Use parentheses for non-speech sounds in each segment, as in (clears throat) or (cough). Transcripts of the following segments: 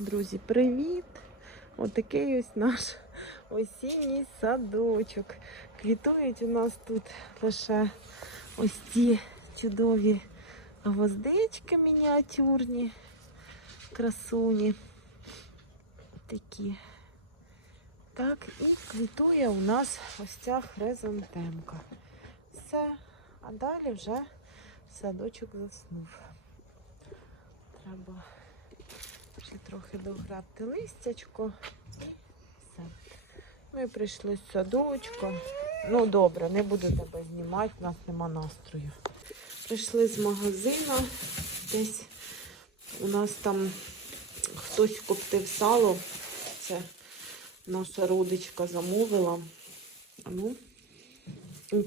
Друзі, привіт! Отакий ось наш осінній садочок. Квітують у нас тут лише ось ці чудові гвоздички мініатюрні, красуні. Такі. Так, і квітує у нас ось ця хризантемка. Все, а далі вже садочок заснув. Треба ще трохи дограбти листячко і все. Ми прийшли з садочка. Ну добре, не буду тебе знімати, у нас нема настрою. Прийшли з магазину. Десь у нас там хтось коптив сало. Це наша родичка замовила. Ну,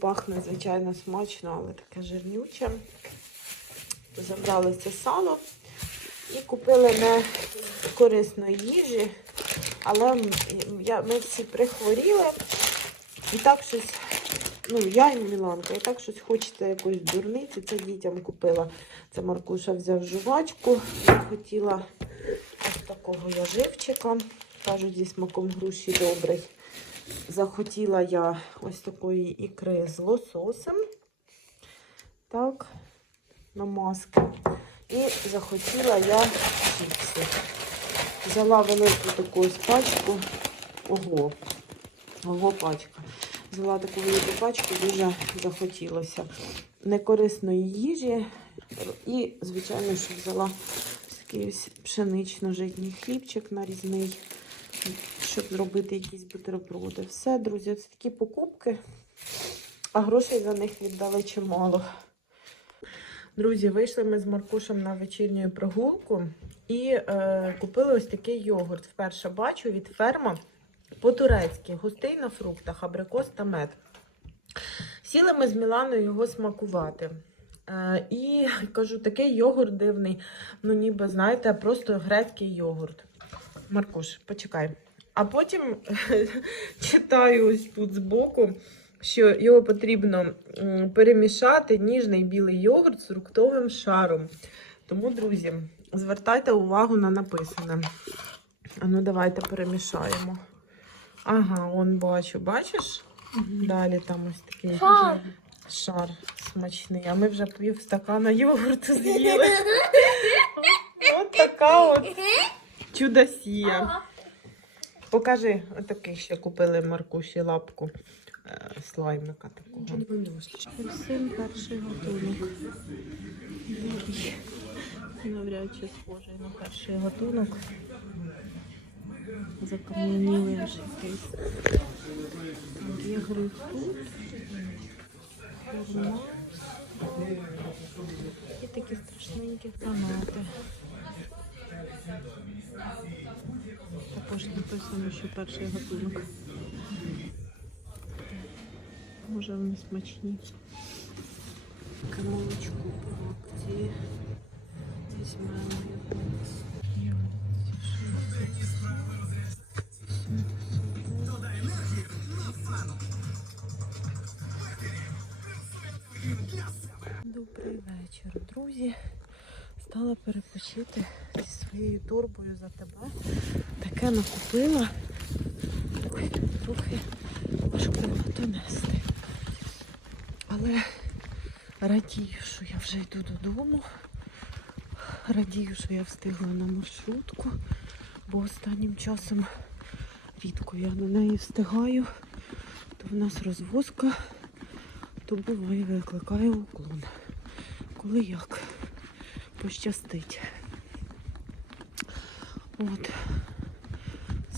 пахне, звичайно, смачно, але таке жирнюче. Забрали це сало і купили не корисної їжі, але ми всі прихворіли. І так щось, ну, я і Міланка, і так щось хочеться якоїсь дурниці. Це дітям купила. Це Маркуша взяв жувачку. Я хотіла ось такого я живчика. Кажуть, зі смаком груші добрий. Захотіла я ось такої ікри з лососем. Так, намазки. І захотіла я чіпси. Взяла велику таку ось пачку. Ого, ого пачка. Взяла таку велику пачку, дуже захотілося некорисної їжі. І, звичайно, що взяла ось пшенично-житній хлібчик нарізний, щоб зробити якісь бутерброди. Все, друзі, це такі покупки, а грошей за них віддали чимало. Друзі, вийшли ми з Маркушем на вечірню прогулку і е, купили ось такий йогурт. Вперше бачу від ферма по-турецьки, густий на фруктах, абрикос та мед. Сіли ми з Міланою його смакувати. Е, і кажу, такий йогурт дивний. Ну, ніби, знаєте, просто грецький йогурт. Маркуш, почекай. А потім (laughs) читаю ось тут збоку, що його потрібно перемішати ніжний білий йогурт з фруктовим шаром. Тому, друзі, звертайте увагу на написане. А ну, давайте перемішаємо. Ага, он бачу, бачиш? Далі там ось такий Шар. шар смачний. А ми вже пів стакана йогурту з'їли. (laughs) От така от чудосія. Покажи, отакий ще купили Маркуші лапку слаймика такого. Всім перший готунок. Навряд чи схожий на перший готунок. Закам'янілий аж якийсь. Є грейпфрут, хурма і такі страшненькі гранати. Також написано, що перший готунок. Може вони смачні. Таке молочко по. Візьмемо його. Добрий вечір, друзі. Стала перепочити зі своєю торбою за тебе. Таке накупила. Ой, трохи важкувато нести. Але радію, що я вже йду додому. Радію, що я встигла на маршрутку, бо останнім часом рідко я на неї встигаю. То в нас розвозка, то буває викликає уклон. Коли як пощастить. От.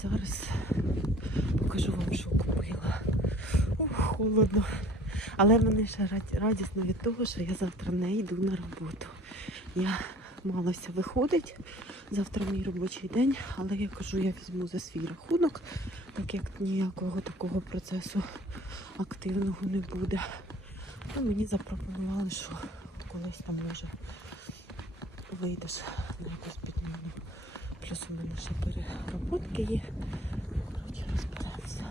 Зараз покажу вам, що купила. Ух, холодно. Але мені ще раді- радісно від того, що я завтра не йду на роботу. Я малося виходить. Завтра мій робочий день, але я кажу, я візьму за свій рахунок, так як ніякого такого процесу активного не буде. Ну, мені запропонували, що колись там може вийдеш на якусь підміну. Плюс у мене ще перероботки є. Коротше, розберемося.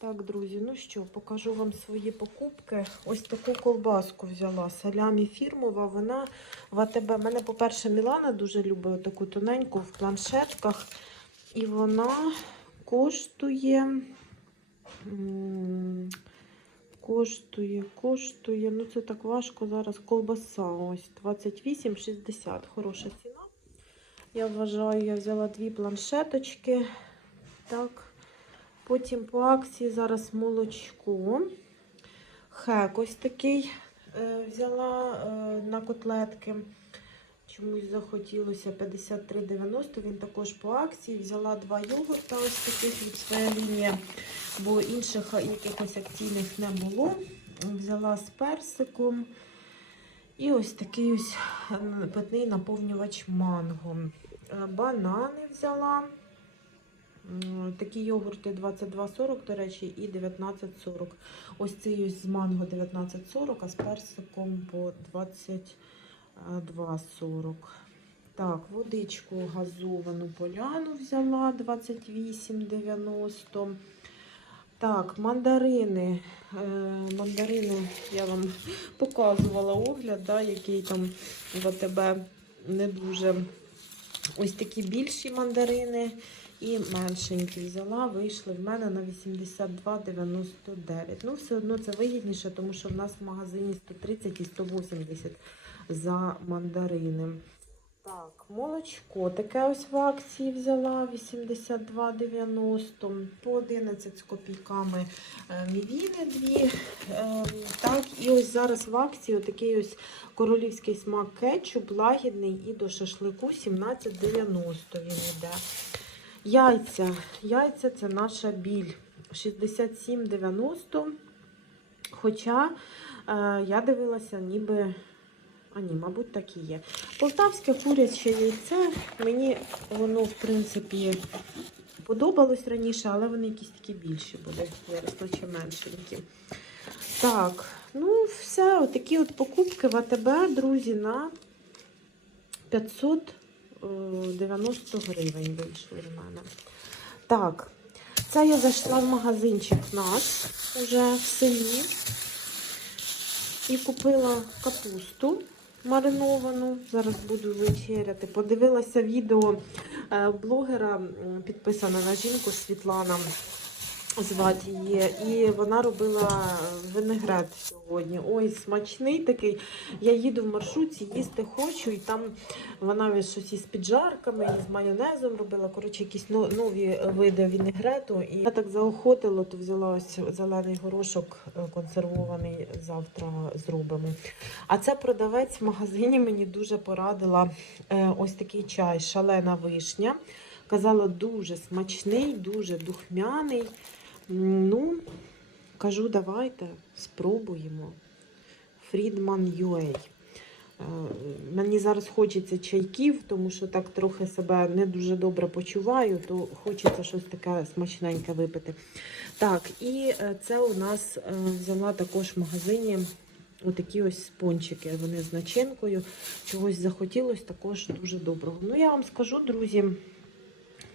Так, друзі, ну що, покажу вам свої покупки. Ось таку колбаску взяла. Салямі фірмова. Вона в АТБ. Мене, по-перше, Мілана дуже любить таку тоненьку в планшетках. І вона коштує. Коштує, коштує. Ну, це так важко зараз. Колбаса. Ось 28,60. Хороша ціна. Я вважаю, я взяла дві планшеточки. Так. Потім по акції зараз молочко. Хек ось такий е, взяла е, на котлетки. Чомусь захотілося 53,90. Він також по акції. Взяла два йогурта ось таких від своєї лінії, бо інших якихось акційних не було. Взяла з персиком. І ось такий ось е, питний наповнювач манго. Банани взяла. Такі йогурти 22,40, до речі, і 19,40. Ось цей ось з манго 19,40, а з персиком по 22,40. Так, водичку газовану поляну взяла 28,90. Так, мандарини. Е, мандарини я вам показувала огляд, да, який там в АТБ не дуже. Ось такі більші мандарини і меншенькі взяла, вийшли в мене на 82,99. Ну, все одно це вигідніше, тому що в нас в магазині 130 і 180 за мандарини. Так, молочко таке ось в акції взяла 82,90 по 11 з копійками е, мівіни дві. Е, Так, і ось зараз в акції такий ось королівський смак кетчуп, лагідний і до шашлику 17,90 він йде. Яйця. Яйця це наша біль. 67,90. Хоча е, я дивилася, ніби. А ні, мабуть, так і є. Полтавське куряче яйце. Мені воно, в принципі, подобалось раніше, але вони якісь такі більші були. Виросли чи меншенькі. Так, ну все, отакі от покупки в АТБ, друзі, на 500 е, 90 гривень вийшли в мене. Так, це я зайшла в магазинчик наш уже в селі і купила капусту мариновану. Зараз буду вечеряти. Подивилася відео е, блогера, підписана на жінку Світлана. Звати її, і вона робила винегрет сьогодні. Ой, смачний такий. Я їду в маршрутці, їсти хочу, і там вона щось із піджарками, і з майонезом робила. Коротше, якісь нові види вінегрету. І я так заохотила, то взяла ось зелений горошок е, консервований. Завтра зробимо. А це продавець в магазині мені дуже порадила е, ось такий чай, шалена вишня. Казала, дуже смачний, дуже духмяний. Ну, кажу, давайте спробуємо. Фрідман UA. Е, Мені зараз хочеться чайків, тому що так трохи себе не дуже добре почуваю, то хочеться щось таке смачненьке випити. Так, і е, це у нас е, взяла також в магазині отакі ось спончики. Вони з начинкою. Чогось захотілося також дуже доброго. Ну, я вам скажу, друзі,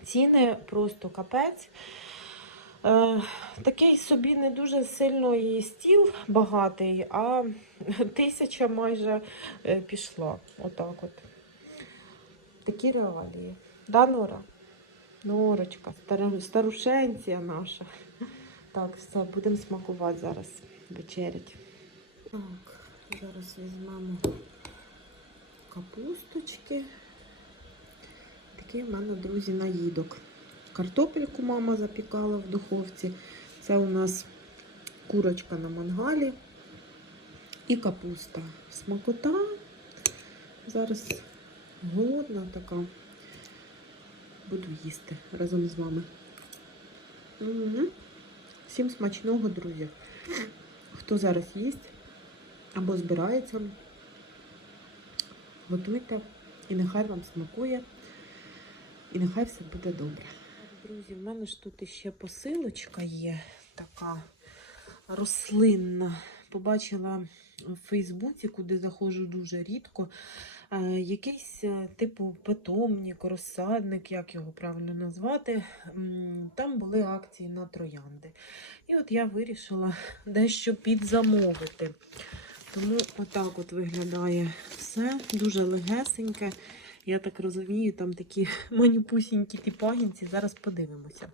ціни просто капець. Е, такий собі не дуже сильно і стіл багатий, а тисяча майже е, пішла. Отак от. Такі реалії. Да, Нора? Норочка, стару- старушенція наша. Так, все, будемо смакувати зараз вечерять. Так, зараз візьмемо капусточки. Такий в мене, друзі, наїдок. Картопельку мама запікала в духовці. Це у нас курочка на мангалі і капуста. Смакота. Зараз голодна така. Буду їсти разом з вами. Угу. Всім смачного, друзі. Хто зараз їсть або збирається, готуйте і нехай вам смакує. І нехай все буде добре. Друзі, в мене ж тут ще посилочка є така рослинна. Побачила в Фейсбуці, куди заходжу дуже рідко. е, якийсь е, типу питомник, розсадник, як його правильно назвати. Там були акції на троянди. І от я вирішила дещо підзамовити. Тому отак от виглядає все. Дуже легесеньке. Я так розумію, там такі (laughs) манюпусінькі ті пагінці. Зараз подивимося.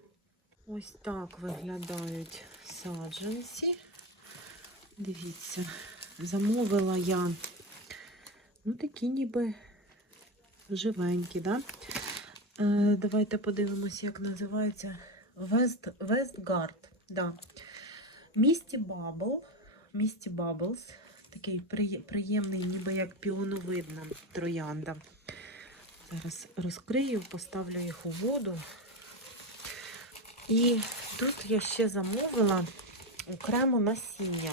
Ось так виглядають саджанці. Дивіться, замовила я ну такі ніби живенькі, да? Е, давайте подивимося, як називається West, Westgard. Да. Місті Bubble. Місті Bubbles. Такий приємний, ніби як піоновидна троянда. Зараз розкрию, поставлю їх у воду. І тут я ще замовила окремо насіння.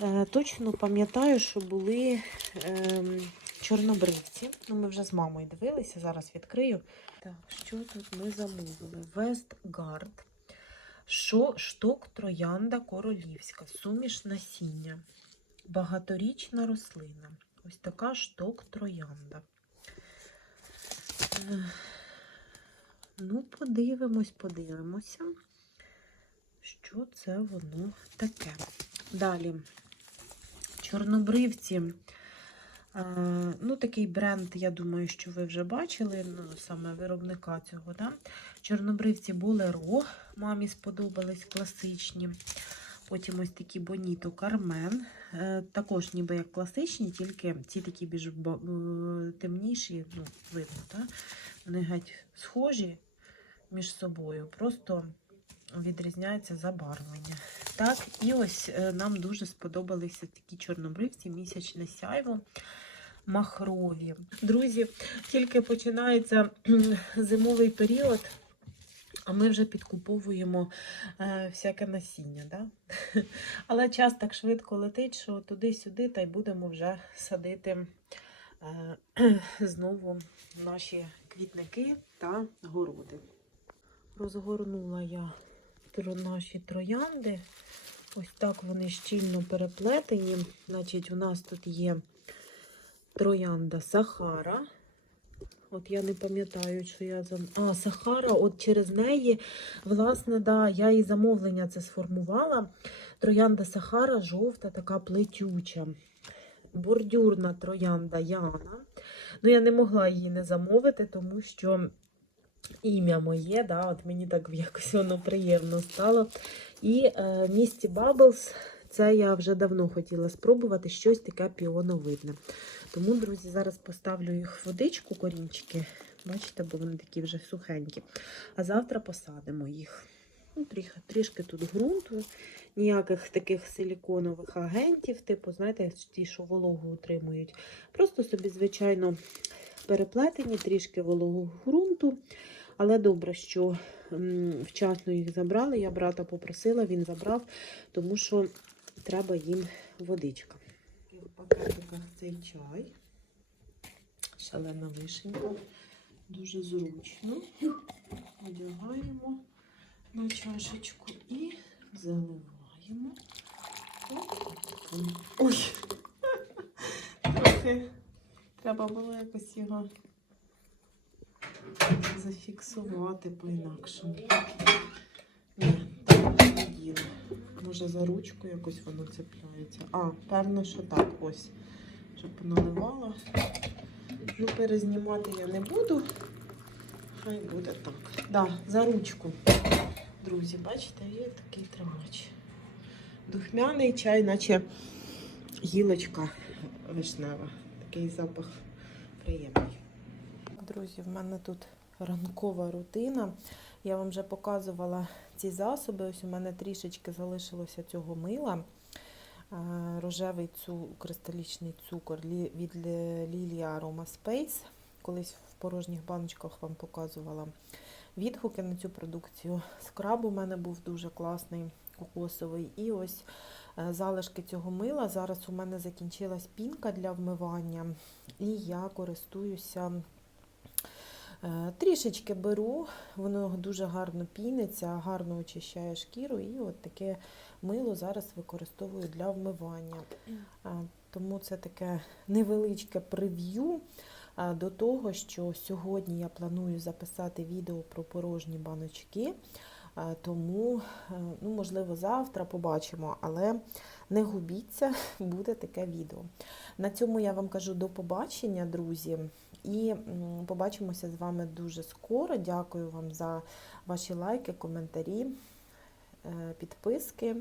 Е, точно пам'ятаю, що були ем, чорнобривці. Ну, ми вже з мамою дивилися, зараз відкрию. Так, що тут ми замовили? Вестгард. Що шток троянда королівська, суміш насіння. Багаторічна рослина. Ось така шток троянда. Ну, подивимось, подивимося, що це воно таке. Далі. Чорнобривці. Е, ну, такий бренд, я думаю, що ви вже бачили, ну, саме виробника цього. Да? Чорнобривці Болеро. Мамі сподобались класичні. Потім ось такі Боніто Кармен. Е, також ніби як класичні, тільки ці такі більш е, темніші, ну, видно, так? Вони геть схожі між собою, просто відрізняється забарвлення. Так, і ось е, нам дуже сподобалися такі чорнобривці, місячне сяйво. Махрові. Друзі, тільки починається зимовий період, а ми вже підкуповуємо е, всяке насіння. Да? (laughs) Але час так швидко летить, що туди-сюди та й будемо вже садити е, (clears throat) знову наші квітники та городи. Розгорнула я наші троянди. Ось так вони щільно переплетені. Значить, у нас тут є троянда Сахара. От я не пам'ятаю, що я зам... А, Сахара, от через неї, власне, да, я і замовлення це сформувала. Троянда Сахара жовта, така плетюча. Бордюрна троянда Яна. Ну, я не могла її не замовити, тому що ім'я моє, да, от мені так якось воно приємно стало. І е, місті Bubbles, це я вже давно хотіла спробувати щось таке піоновидне. Тому, друзі, зараз поставлю їх в водичку, корінчики. Бачите, бо вони такі вже сухенькі. А завтра посадимо їх. Ну, трішки, трішки тут ґрунту, ніяких таких силіконових агентів, типу, знаєте, ті, що вологу утримують. Просто собі, звичайно, переплетені, трішки вологу ґрунту. Але добре, що вчасно їх забрали. Я брата попросила, він забрав, тому що треба їм водичка. Пакетиках цей чай. Шалена вишенька. Дуже зручно. Одягаємо на чашечку і заливаємо. Ой! Трохи треба було якось його зафіксувати по-інакшому. Так діло. Може за ручку якось воно цепляється. А, певно, що так ось. Щоб наливала. Ну, перезнімати я не буду. Хай буде так. Да, за ручку. Друзі, бачите, є такий тримач. Духмяний чай, наче гілочка вишнева. Такий запах приємний. Друзі, в мене тут ранкова рутина. Я вам вже показувала ці засоби. Ось у мене трішечки залишилося цього мила. Рожевий цу, кристалічний цукор від Lilia Aroma Space. Колись в порожніх баночках вам показувала відгуки на цю продукцію. Скраб у мене був дуже класний, кокосовий. І ось е, залишки цього мила. Зараз у мене закінчилась пінка для вмивання, і я користуюся. Е, Трішечки беру, воно дуже гарно піниться, гарно очищає шкіру, і от таке мило зараз використовую для вмивання. Е, тому це таке невеличке прев'ю до того, що сьогодні я планую записати відео про порожні баночки. Тому, е, ну, можливо, завтра побачимо, але не губіться, (laughs) буде таке відео. На цьому я вам кажу до побачення, друзі. І побачимося з вами дуже скоро. Дякую вам за ваші лайки, коментарі, е, підписки.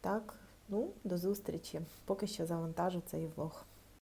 Так, ну, до зустрічі. Поки що завантажу цей влог.